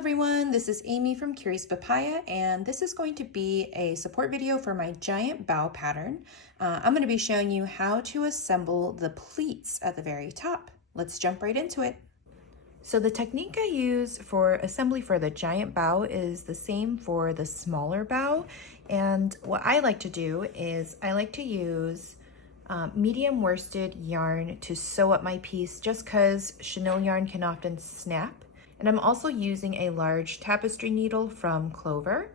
everyone, this is Amy from Curious Papaya, and this is going to be a support video for my Giant Bao pattern. I'm going to be showing you how to assemble the pleats at the very top. Let's jump right into it. So the technique I use for assembly for the Giant Bao is the same for the smaller bao, and what I like to do is I like to use medium worsted yarn to sew up my piece just because chenille yarn can often snap. And I'm also using a large tapestry needle from Clover.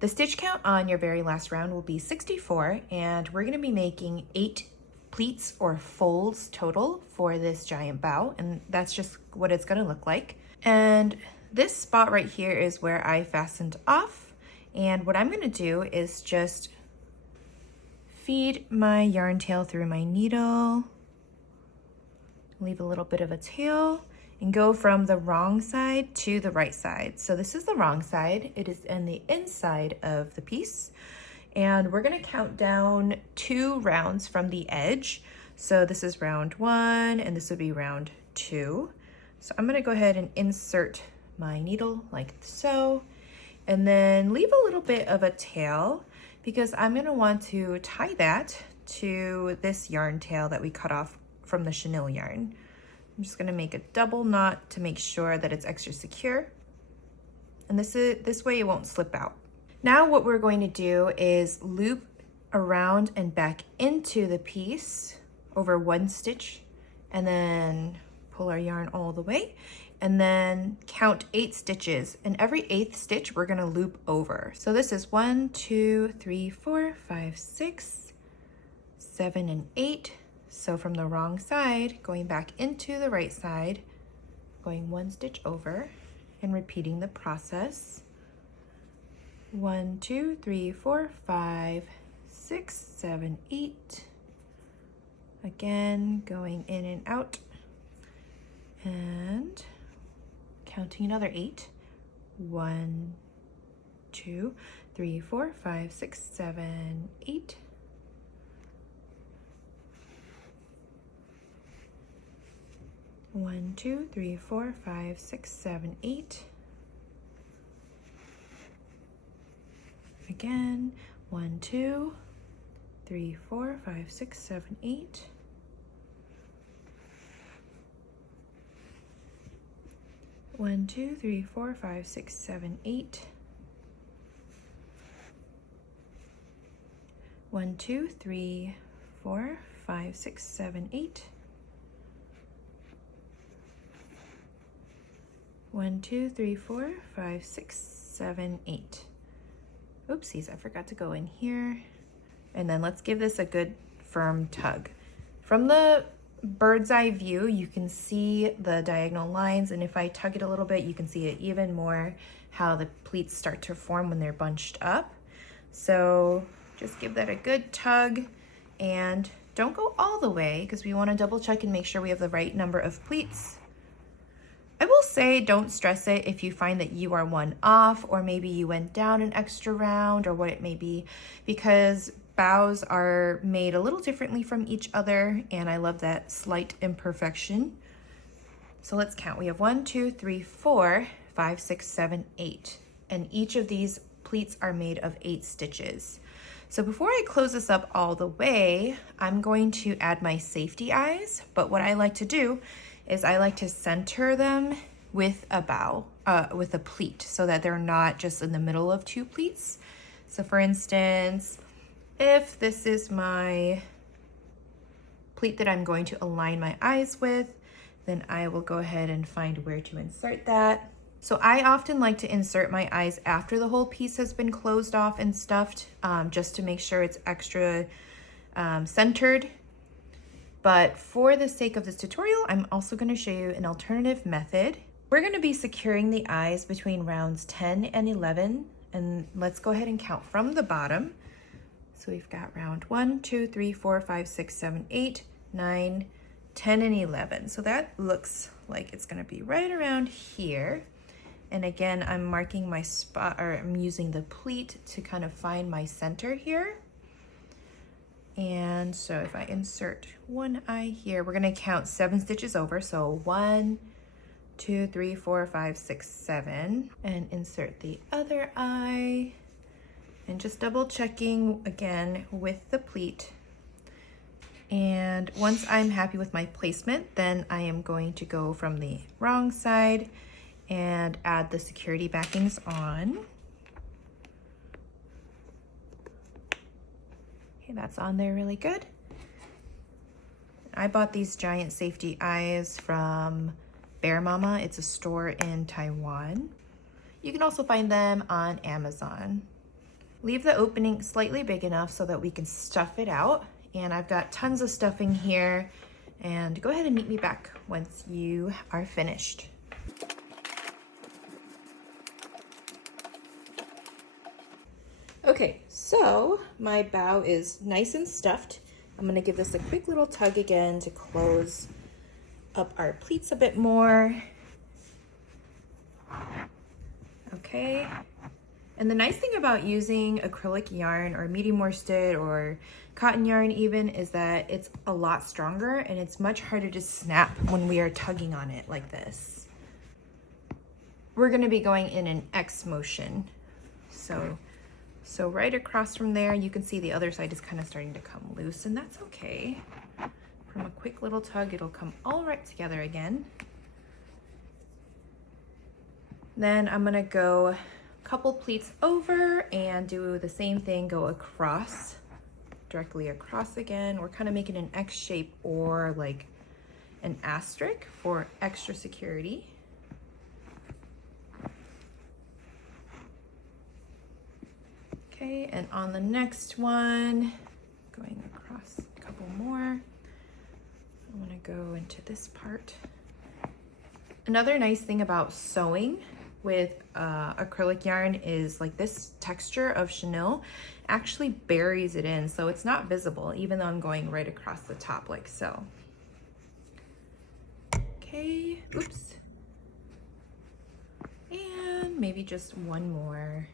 The stitch count on your very last round will be 64, and we're gonna be making 8 pleats or folds total for this Giant Bao, and that's just what it's gonna look like. And this spot right here is where I fastened off, and what I'm gonna do is just feed my yarn tail through my needle, leave a little bit of a tail, and go from the wrong side to the right side. So this is the wrong side. It is in the inside of the piece. And we're gonna count down 2 rounds from the edge. So this is round 1, and this would be round 2. So I'm gonna go ahead and insert my needle like so, and then leave a little bit of a tail because I'm gonna want to tie that to this yarn tail that we cut off from the chenille yarn. I'm just gonna make a double knot to make sure that it's extra secure. And this way it won't slip out. Now what we're going to do is loop around and back into the piece over 1 stitch, and then pull our yarn all the way, and then count 8 stitches. And every 8th stitch we're gonna loop over. So this is 1, 2, 3, 4, 5, 6, 7, and 8. So from the wrong side, going back into the right side, going 1 stitch over, and repeating the process. 1, 2, 3, 4, 5, 6, 7, 8. Again, going in and out, and counting another 8. 1, 2, 3, 4, 5, 6, 7, 8. 1, 2, 3, 4, 5, 6, 7, 8. Again, 1, 2, 3, 4, 5, 6, 7, 8. 1, 2, 3, 4, 5, 6, 7, 8. 1, 2, 3, 4, 5, 6, 7, 8. 1, 2, 3, 4, 5, 6, 7, 8. Oopsies, I forgot to go in here. And then let's give this a good firm tug. From the bird's eye view, you can see the diagonal lines, and if I tug it a little bit, you can see it even more how the pleats start to form when they're bunched up. So just give that a good tug, and don't go all the way because we want to double check and make sure we have the right number of pleats. I will say don't stress it if you find that you are one off, or maybe you went down an extra round, or what it may be, because baos are made a little differently from each other, and I love that slight imperfection. So let's count. We have 1, 2, 3, 4, 5, 6, 7, 8. And each of these pleats are made of 8 stitches. So before I close this up all the way, I'm going to add my safety eyes, but what I like to do is I like to center them with a bao, with a pleat, so that they're not just in the middle of 2 pleats. So for instance, if this is my pleat that I'm going to align my eyes with, then I will go ahead and find where to insert that. So I often like to insert my eyes after the whole piece has been closed off and stuffed, just to make sure it's extra centered. But for the sake of this tutorial, I'm also going to show you an alternative method. We're going to be securing the eyes between rounds 10 and 11, and let's go ahead and count from the bottom. So we've got round 1, 2, 3, 4, 5, 6, 7, 8, 9, 10, and 11. So that looks like it's going to be right around here. And again, I'm marking my spot, or I'm using the pleat to kind of find my center here. And so if I insert one eye here, we're gonna count 7 stitches over. So 1, 2, 3, 4, 5, 6, 7, and insert the other eye. And just double checking again with the pleat. And once I'm happy with my placement, then I am going to go from the wrong side and add the security backings on. Okay, that's on there really good. I bought these giant safety eyes from Bear Mama. It's a store in Taiwan. You can also find them on Amazon. Leave the opening slightly big enough so that we can stuff it out. And I've got tons of stuffing here. And go ahead and meet me back once you are finished. Okay, so my bow is nice and stuffed. I'm gonna give this a quick little tug again to close up our pleats a bit more. Okay, and the nice thing about using acrylic yarn or medium worsted or cotton yarn even is that it's a lot stronger and it's much harder to snap when we are tugging on it like this. We're gonna be going in an X motion. So right across from there, you can see the other side is kind of starting to come loose, and that's okay. From a quick little tug, it'll come all right together again. Then I'm gonna go a couple pleats over and do the same thing, go across, directly across again. We're kind of making an X shape or like an asterisk for extra security. Okay, and on the next one, going across a couple more. I'm gonna go into this part. Another nice thing about sewing with acrylic yarn is like this texture of chenille actually buries it in, so it's not visible, even though I'm going right across the top like so. Okay, oops. And maybe just one more.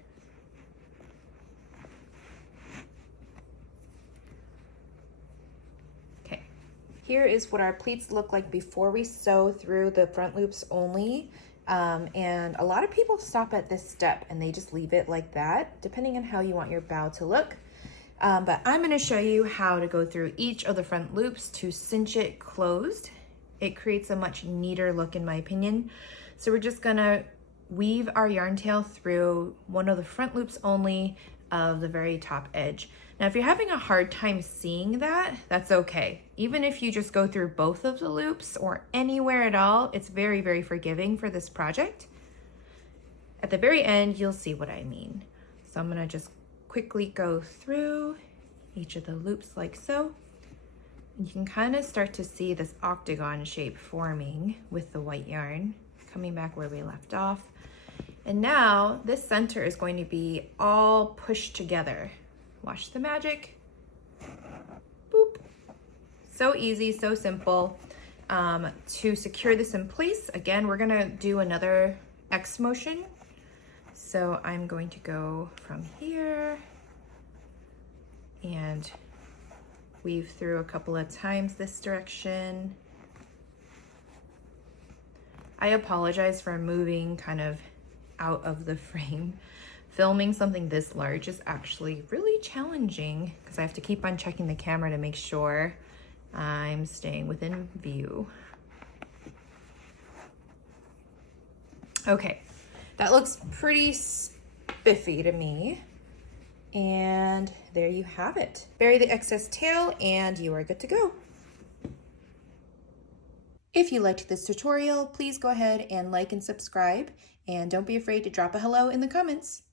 Here is what our pleats look like before we sew through the front loops only. And a lot of people stop at this step and they just leave it like that, depending on how you want your bow to look. But I'm gonna show you how to go through each of the front loops to cinch it closed. It creates a much neater look in my opinion. So we're just gonna weave our yarn tail through one of the front loops only of the very top edge. Now, if you're having a hard time seeing that, that's okay. Even if you just go through both of the loops or anywhere at all, it's very, very forgiving for this project. At the very end, you'll see what I mean. So I'm gonna just quickly go through each of the loops like so. And you can kind of start to see this octagon shape forming with the white yarn, coming back where we left off. And now this center is going to be all pushed together. Watch the magic. Boop. So easy, so simple. To secure this in place, again, we're gonna do another X motion. So I'm going to go from here and weave through a couple of times this direction. I apologize for moving kind of out of the frame. Filming something this large is actually really challenging because I have to keep on checking the camera to make sure I'm staying within view. Okay, that looks pretty spiffy to me. And there you have it. Bury the excess tail and you are good to go. If you liked this tutorial, please go ahead and like and subscribe. And don't be afraid to drop a hello in the comments.